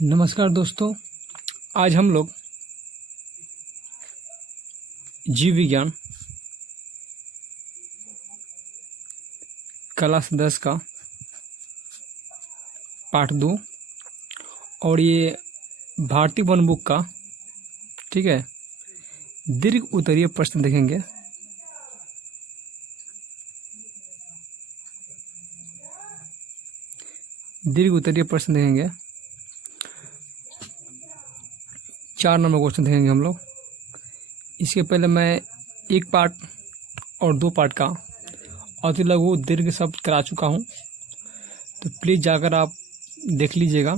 नमस्कार दोस्तों। आज हम लोग जीव विज्ञान क्लास 10 का पाठ 2 और ये भारतीय वन बुक का ठीक है दीर्घ उत्तरीय प्रश्न देखेंगे। दीर्घ उत्तरीय प्रश्न देखेंगे। 4 नंबर क्वेश्चन देखेंगे हम लोग। इसके पहले मैं एक पार्ट और 2 पार्ट का अति लघु दीर्घ शब्द करा चुका हूँ, तो प्लीज़ जाकर आप देख लीजिएगा।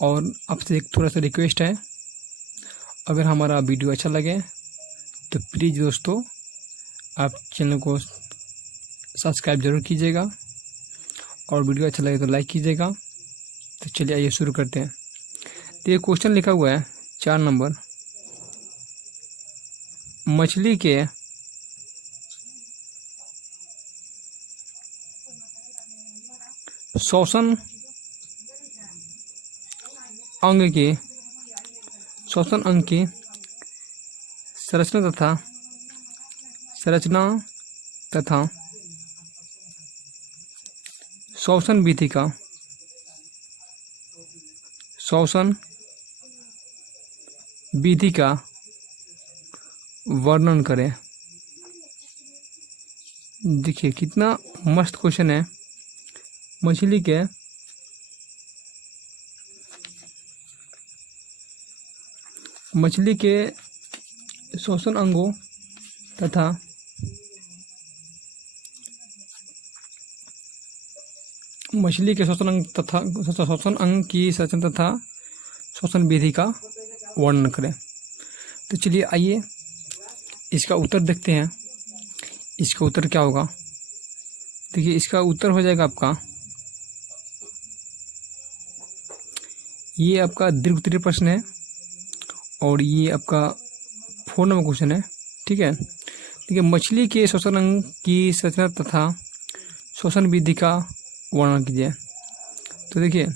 और आपसे एक थोड़ा सा रिक्वेस्ट है, अगर हमारा वीडियो अच्छा लगे तो प्लीज़ दोस्तों आप चैनल को सब्सक्राइब जरूर कीजिएगा और वीडियो अच्छा लगे तो लाइक कीजिएगा। तो चलिए आइए शुरू करते हैं। तो ये क्वेश्चन लिखा हुआ है 4 नंबर, मछली के श्वसन अंग की संरचना तथा श्वसन विधि का वर्णन करें। देखिए कितना मस्त क्वेश्चन है। मछली के श्वसन अंगों तथा श्वसन अंग की संरचना तथा श्वसन विधि का वर्णन करें। तो चलिए आइए इसका उत्तर देखते हैं। इसका उत्तर क्या होगा? देखिए इसका उत्तर हो जाएगा आपका, ये आपका दीर्घ उत्तरीय प्रश्न है और ये आपका 4 नंबर क्वेश्चन है। ठीक है, देखिए मछली के श्वसन अंग की संरचना तथा श्वसन विधि का वर्णन कीजिए। तो देखिए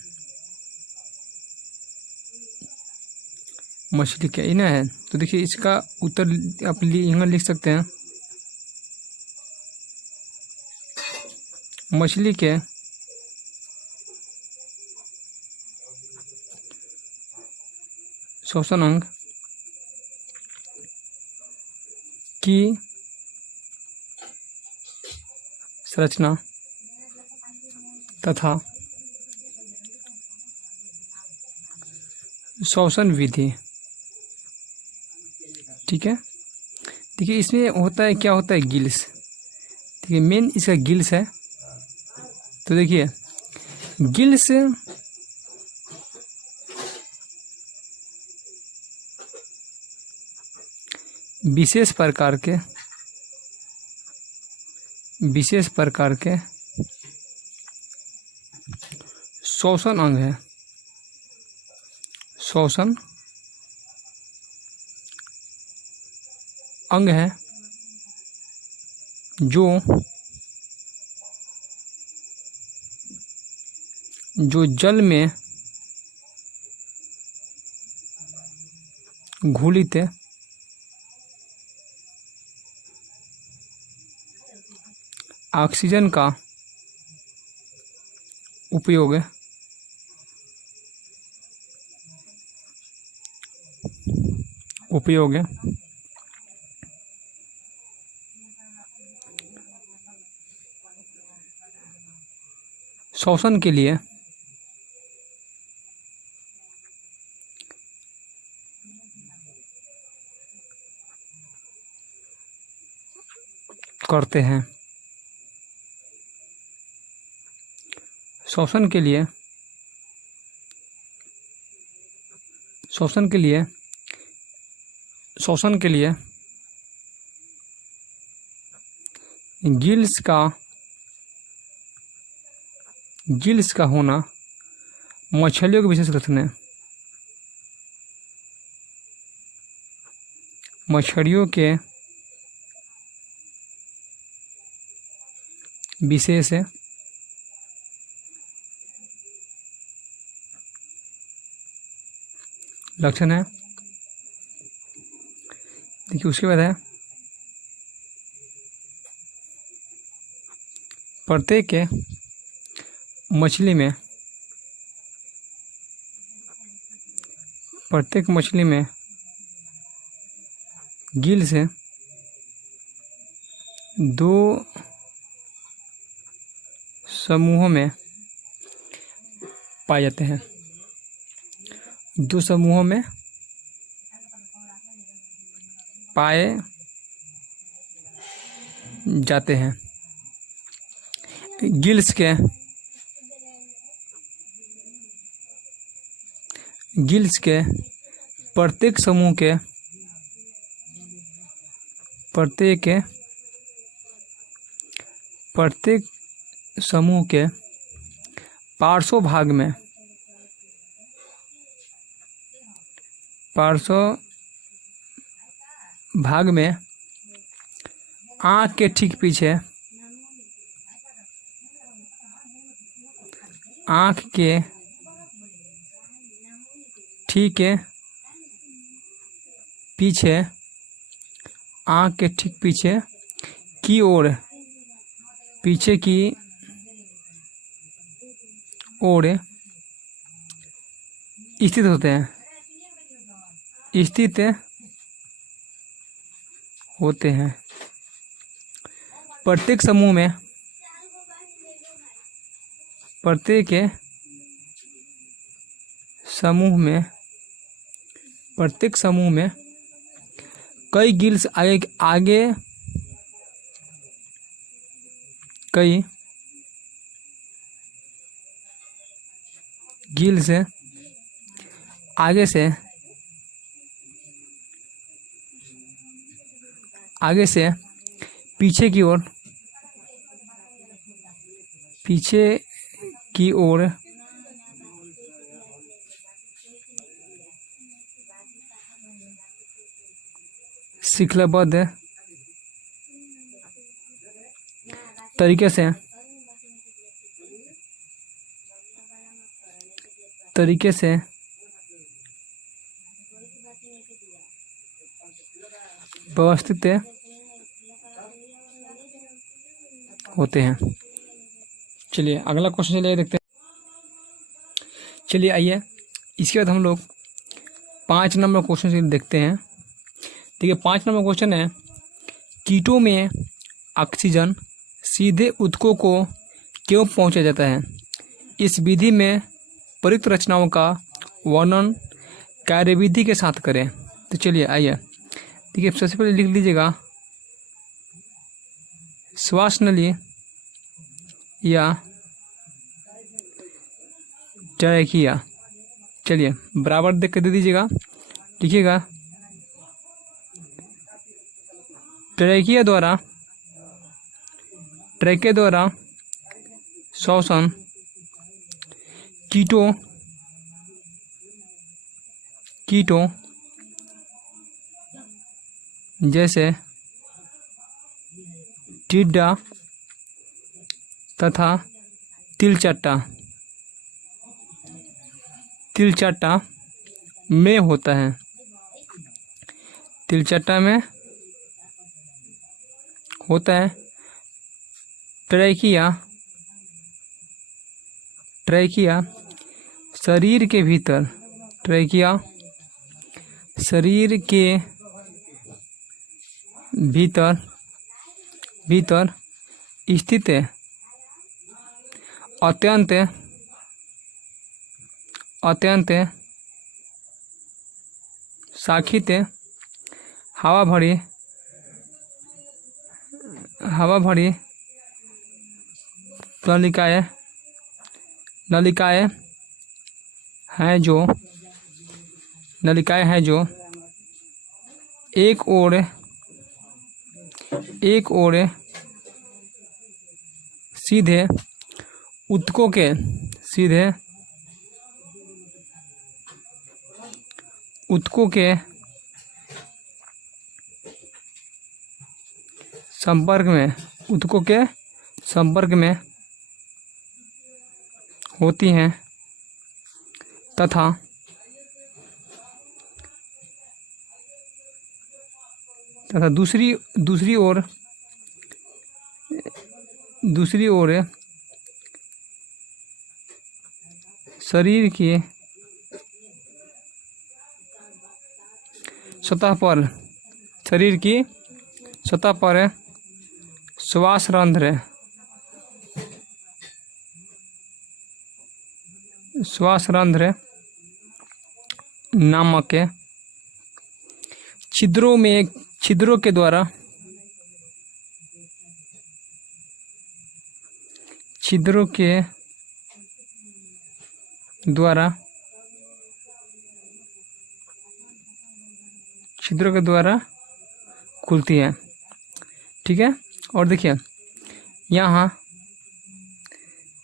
मछली क्या इना है, तो देखिए इसका उत्तर आप यहाँ लिख सकते हैं। मछली के श्वसन अंग की संरचना तथा श्वसन विधि। ठीक है, देखिए इसमें होता है, क्या होता है, गिल्स। देखिए मेन इसका गिल्स है। तो देखिए गिल्स विशेष प्रकार के श्वसन अंग है। श्वसन अंग है जो जल में घुलित ऑक्सीजन का उपयोग है श्वसन के लिए करते हैं। श्वसन के लिए गिल्स का होना मछलियों के विशेष लक्षण है। मछलियों के विशेष लक्षण है। देखिए उसके बाद है प्रत्येक मछली में गिल्स 2 समूहों में पाए जाते हैं। 2 समूहों में पाए जाते हैं। गिल्स के प्रत्येक समूह के पार्श्व भाग में आँख के ठीक पीछे आँख के ठीक पीछे की ओर पीछे की ओर स्थित होते हैं। प्रत्येक समूह में कई गिल्स आगे कई गिल्स आगे से पीछे की ओर श्रृंखलाबद्ध तरीके से व्यवस्थित होते हैं। चलिए अगला क्वेश्चन चलिए देखते हैं। चलिए आइए इसके बाद हम लोग 5 नंबर क्वेश्चन देखते हैं। देखिए 5 नंबर क्वेश्चन है, कीटों में ऑक्सीजन सीधे ऊतकों को क्यों पहुंचाया जाता है? इस विधि में प्रयुक्त रचनाओं का वर्णन कार्यविधि के साथ करें। तो चलिए आइए, देखिए सबसे पहले लिख लीजिएगा श्वास नली या ट्रैकिया। चलिए बराबर देख कर दे दीजिएगा, लिखिएगा ट्रैकिया द्वारा श्वसन कीटों जैसे टिड्डा तथा तिलचट्टा में होता है। तिलचट्टा में होता है। ट्रैकिया शरीर के भीतर स्थित अत्यंत शाखित हवा भरी नलिकाएं हैं जो एक ओर सीधे ऊतकों के संपर्क में होती हैं तथा तथा दूसरी ओर शरीर के सतह पर श्वासरंध्र नामक छिद्रों के द्वारा खुलती है। ठीक है। और देखिए यहाँ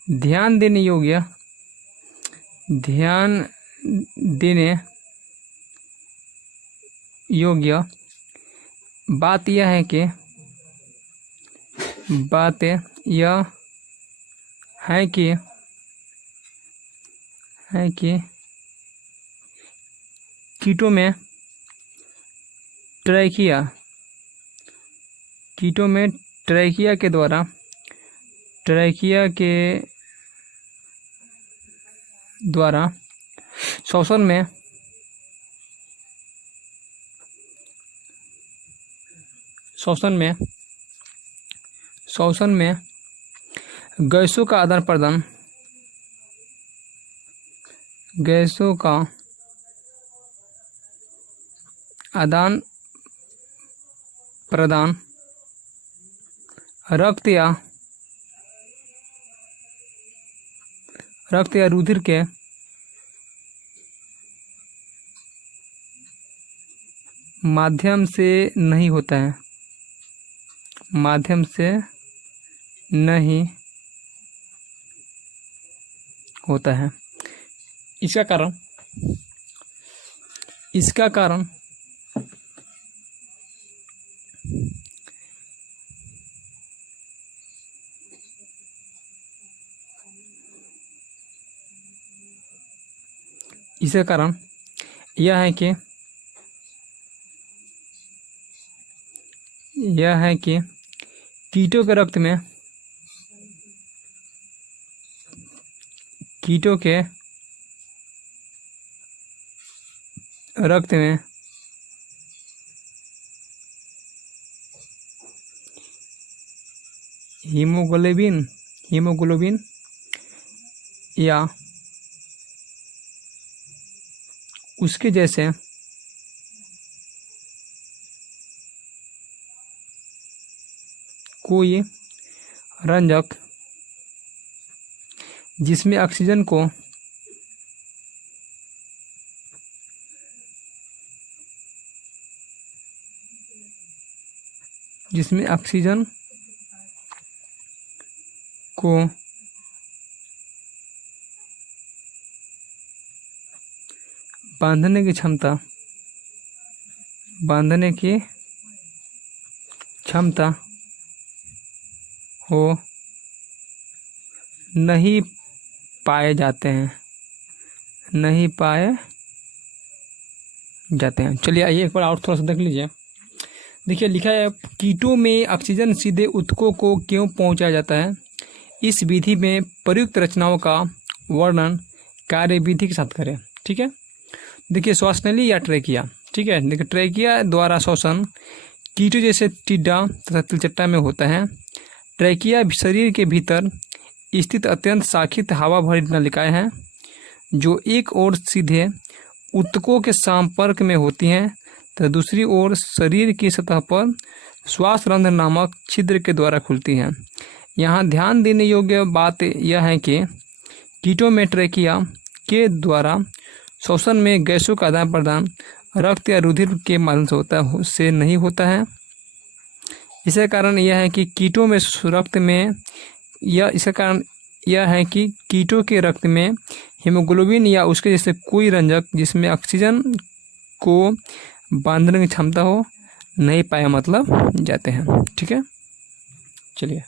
ध्यान देने योग्य बात यह है कि कीटों में ट्रैकिया के द्वारा श्वसन में गैसों का आदान प्रदान रक्त या रुधिर के माध्यम से नहीं होता है। इसका कारण इसका कारण यह है कि कीटों के रक्त में हीमोग्लोबिन या उसके जैसे कोई रंजक जिसमें ऑक्सीजन को बांधने की क्षमता हो नहीं पाए जाते हैं। चलिए आइए एक बार और थोड़ा सा देख लीजिए। देखिए लिखा है कीटों में ऑक्सीजन सीधे ऊतकों को क्यों पहुंचाया जाता है। इस विधि में प्रयुक्त रचनाओं का वर्णन कार्यविधि के साथ करें। ठीक है। देखिए श्वासनली या ट्रैकिया। ठीक है। देखिए ट्रैकिया द्वारा श्वसन कीटों जैसे टिड्डा तथा तिलचट्टा में होता है। ट्रैकिया शरीर के भीतर स्थित अत्यंत शाखित हवा भरी नलिकाएं हैं जो एक ओर सीधे ऊतकों के संपर्क में होती हैं तथा दूसरी ओर शरीर की सतह पर श्वासरंध्र नामक छिद्र के द्वारा खुलती हैं। यहाँ ध्यान देने योग्य बात यह है कि कीटों में ट्रैकिया के द्वारा श्वसन में गैसों का आदान प्रदान रक्त या रुधिर के माध्यम से नहीं होता है। इसका कारण यह है कि कीटों के रक्त में हीमोग्लोबिन या उसके जैसे कोई रंजक जिसमें ऑक्सीजन को बांधने की क्षमता हो नहीं पाया जाते हैं। ठीक है। चलिए।